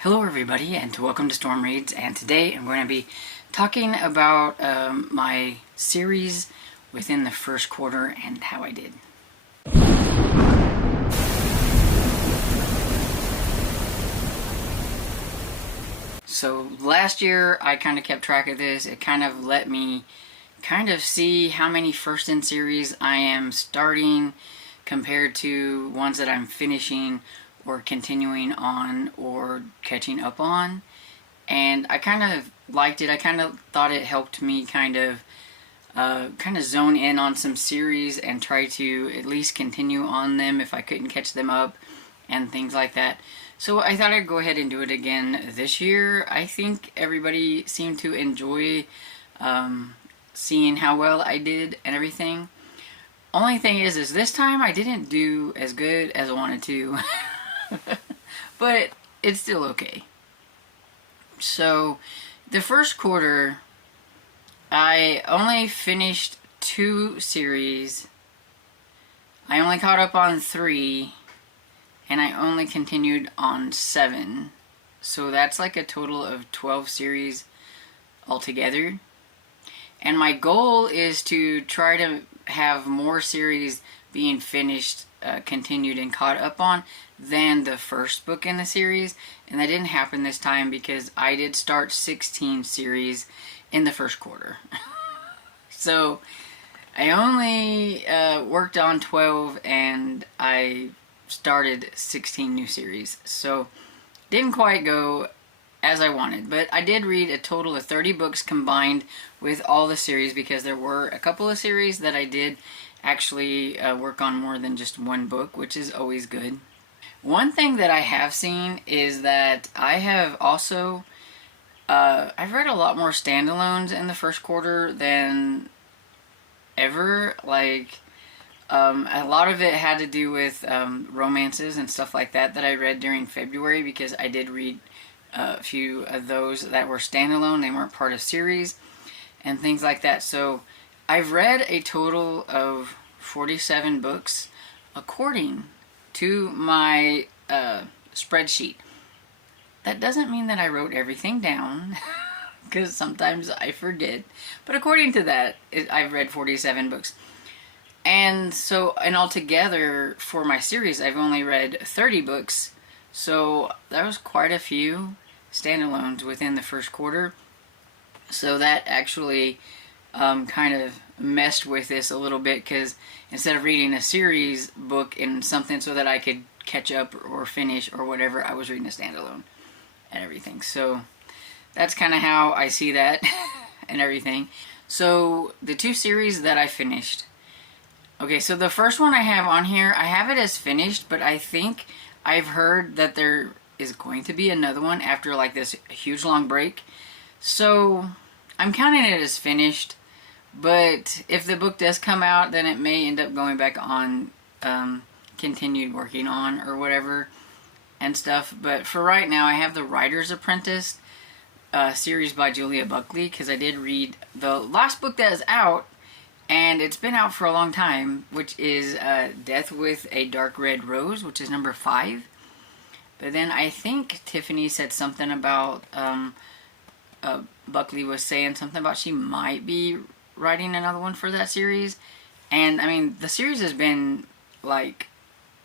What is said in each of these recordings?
Hello everybody and welcome to Storm Reads, and today I'm going to be talking about my series within the first quarter and how I did. So last year I kind of kept track of this. It kind of let me kind of see how many first in series I am starting compared to ones that I'm finishing or continuing on or catching up on. And I kind of liked it. I kind of thought it helped me kind of zone in on some series and try to at least continue on them if I couldn't catch them up and things like that. So I thought I'd go ahead and do it again this year. I think everybody seemed to enjoy seeing how well I did and everything. Only thing is this time I didn't do as good as I wanted to. But it's still okay. So the first quarter, I only finished 2 series. I only caught up on 3, and I only continued on 7. So that's like a total of 12 series altogether. And my goal is to try to have more series being finished, continued, and caught up on than the first book in the series. And that didn't happen this time because I did start 16 series in the first quarter. So I only worked on 12 and I started 16 new series. So didn't quite go as I wanted, but I did read a total of 30 books combined with all the series, because there were a couple of series that I did actually work on more than just one book, which is always good. One thing that I have seen is that I have also I've read a lot more standalones in the first quarter than ever. Like a lot of it had to do with romances and stuff like that I read during February, because I did read a few of those that were standalone. They weren't part of series and things like that. So I've read a total of 47 books according to my spreadsheet. That doesn't mean that I wrote everything down, because sometimes I forget. But according to that, I've read 47 books. And so, and altogether for my series, I've only read 30 books. So that was quite a few standalones within the first quarter. So that actually kind of messed with this a little bit, because instead of reading a series book in something so that I could catch up or finish or whatever, I was reading a standalone and everything. So that's kind of how I see that and everything. So the 2 series that I finished. Okay, so the first one I have on here, I have it as finished, but I think I've heard that there is going to be another one after like this huge long break. So I'm counting it as finished, but if the book does come out, then it may end up going back on continued working on or whatever and stuff. But for right now, I have The Writer's Apprentice series by Julia Buckley, because I did read the last book that is out, and it's been out for a long time, which is Death with a Dark Red Rose, which is number 5. But then I think Tiffany said something about Buckley was saying something about she might be writing another one for that series. And I mean, the series has been like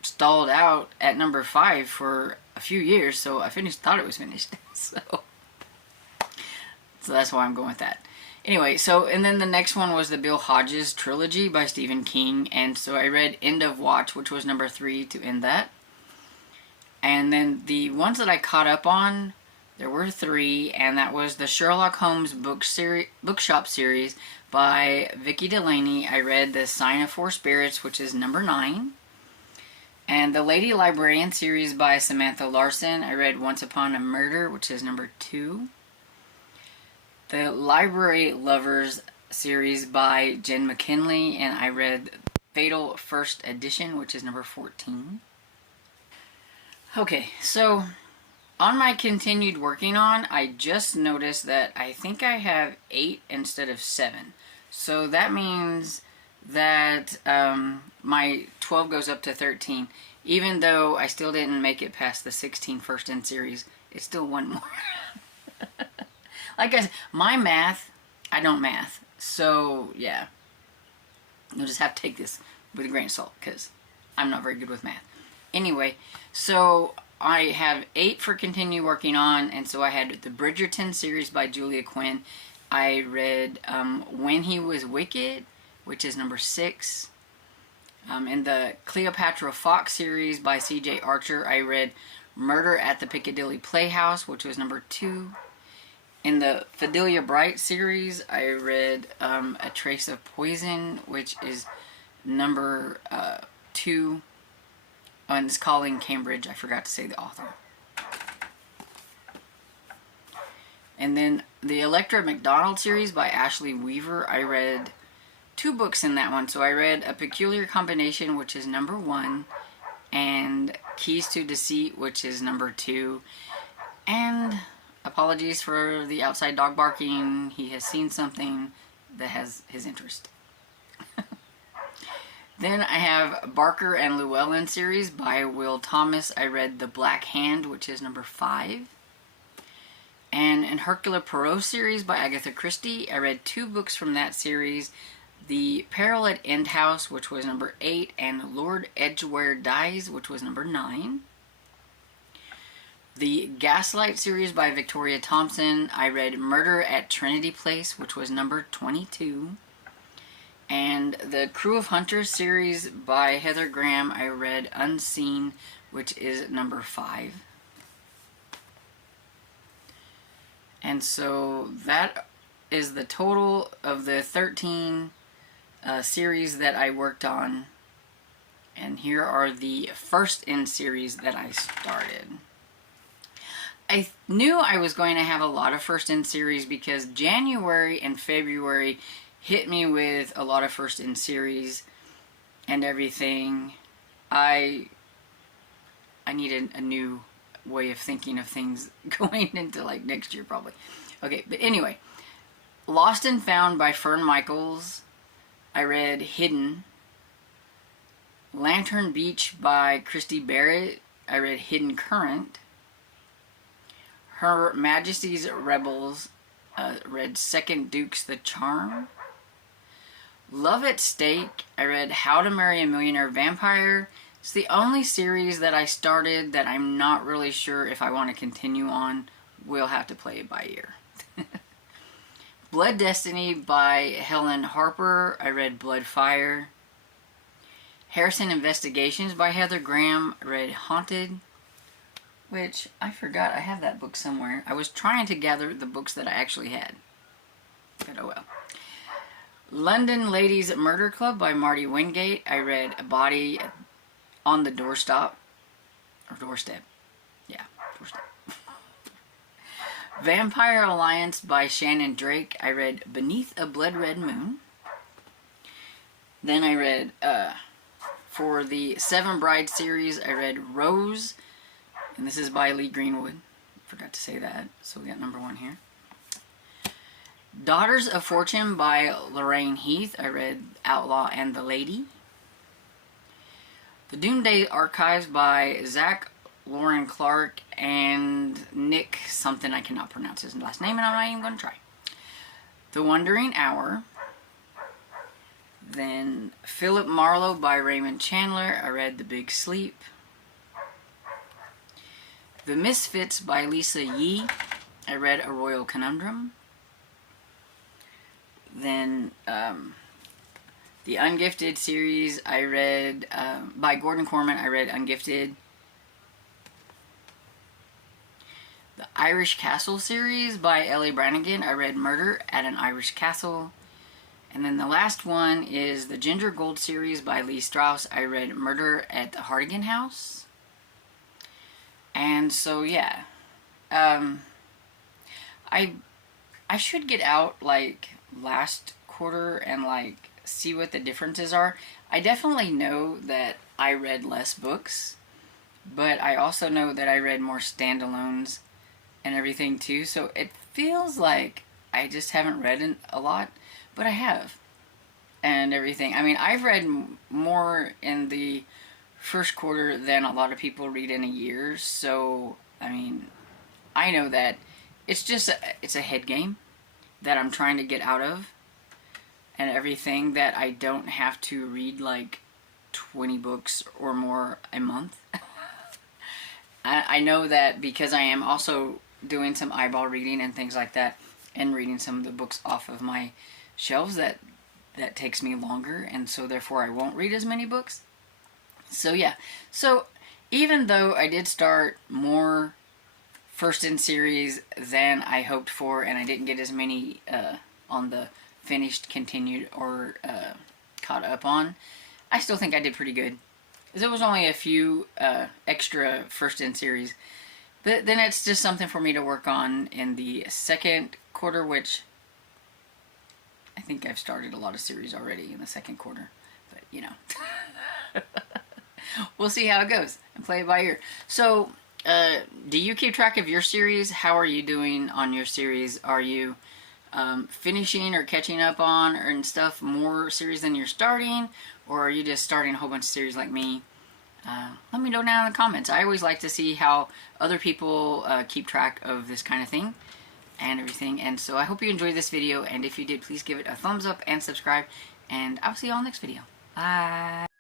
stalled out at number 5 for a few years, so I thought it was finished. So that's why I'm going with that. Anyway, so, and then the next one was the Bill Hodges trilogy by Stephen King, and so I read End of Watch, which was number 3 to end that. And then the ones that I caught up on, there were 3, and that was the Sherlock Holmes bookshop series by Vicki Delaney. I read The Sign of Four Spirits, which is number 9. And the Lady Librarian series by Samantha Larson, I read Once Upon a Murder, which is number 2. The Library Lovers series by Jen McKinley, and I read Fatal First Edition, which is number 14. Okay, so on my continued working on, I just noticed that I think I have 8 instead of 7. So that means that my 12 goes up to 13. Even though I still didn't make it past the 16 first in series, it's still one more. Like I said, my math, I don't math. So, yeah. You'll just have to take this with a grain of salt, because I'm not very good with math. Anyway, so I have 8 for continue working on, and so I had the Bridgerton series by Julia Quinn. I read When He Was Wicked, which is number 6. In the Cleopatra Fox series by C.J. Archer, I read Murder at the Piccadilly Playhouse, which was number 2. In the Fidelia Bright series, I read A Trace of Poison, which is number 2. Oh, and it's Calling Cambridge. I forgot to say the author. And then the Electra MacDonald series by Ashley Weaver, I read 2 books in that one. So I read A Peculiar Combination, which is number 1, and Keys to Deceit, which is number 2. And apologies for the outside dog barking. He has seen something that has his interest. Then I have Barker and Llewellyn series by Will Thomas. I read The Black Hand, which is number 5. And in Hercule Poirot series by Agatha Christie, I read 2 books from that series. The Peril at End House, which was number 8, and Lord Edgware Dies, which was number 9. The Gaslight series by Victoria Thompson, I read Murder at Trinity Place, which was number 22. And the Crew of Hunters series by Heather Graham, I read Unseen, which is number 5. And so that is the total of the 13 series that I worked on. And here are the first in series that I started. I knew I was going to have a lot of first in series because January and February hit me with a lot of first in series and everything. I needed a new way of thinking of things going into like next year probably. Okay, but anyway, Lost and Found by Fern Michaels. I read Hidden. Lantern Beach by Christy Barrett. I read Hidden Current. Her Majesty's Rebels. Read Second Duke's The Charm. Love at Stake. I read How to Marry a Millionaire Vampire. It's the only series that I started that I'm not really sure if I want to continue on. We'll have to play it by ear. Blood Destiny by Helen Harper. I read Blood Fire. Harrison Investigations by Heather Graham. I read Haunted, which I forgot I have that book somewhere. I was trying to gather the books that I actually had, but oh well. London Ladies Murder Club by Marty Wingate. I read A Body on the Doorstep. Or Doorstep. Yeah, Doorstep. Vampire Alliance by Shannon Drake. I read Beneath a Blood Red Moon. Then I read, for the Seven Brides series, I read Rose. And this is by Lee Greenwood. Forgot to say that. So we got number 1 here. Daughters of Fortune by Lorraine Heath. I read Outlaw and the Lady. The Doomsday Archives by Zach Lauren Clark and Nick something. I cannot pronounce his last name and I'm not even going to try. The Wandering Hour. Then Philip Marlowe by Raymond Chandler. I read The Big Sleep. The Misfits by Lisa Yee. I read A Royal Conundrum. Then the Ungifted series I read by Gordon Corman. I read Ungifted. The Irish Castle series by Ellie Brannigan. I read Murder at an Irish Castle. And then the last one is the Ginger Gold series by Lee Strauss. I read Murder at the Hardigan House. And so yeah, I should get out like last quarter and like see what the differences are. I definitely know that I read less books, but I also know that I read more standalones and everything too. So it feels like I just haven't read a lot, but I have, and everything. I mean, I've read more in the first quarter than a lot of people read in a year. So, I mean, I know that it's a head game that I'm trying to get out of, and everything, that I don't have to read like 20 books or more a month. I know that because I am also doing some eyeball reading and things like that, and reading some of the books off of my shelves, that takes me longer, and so therefore I won't read as many books. So yeah, so even though I did start more first in series than I hoped for, and I didn't get as many on the finished, continued, or caught up on, I still think I did pretty good. There was only a few extra first in series. But then it's just something for me to work on in the second quarter, which I think I've started a lot of series already in the second quarter. But, you know, we'll see how it goes and play it by ear. So, do you keep track of your series? How are you doing on your series? Are you finishing or catching up on and stuff more series than you're starting? Or are you just starting a whole bunch of series like me? Let me know down in the comments. I always like to see how other people keep track of this kind of thing and everything. And so I hope you enjoyed this video. And if you did, please give it a thumbs up and subscribe. And I'll see you all next video. Bye.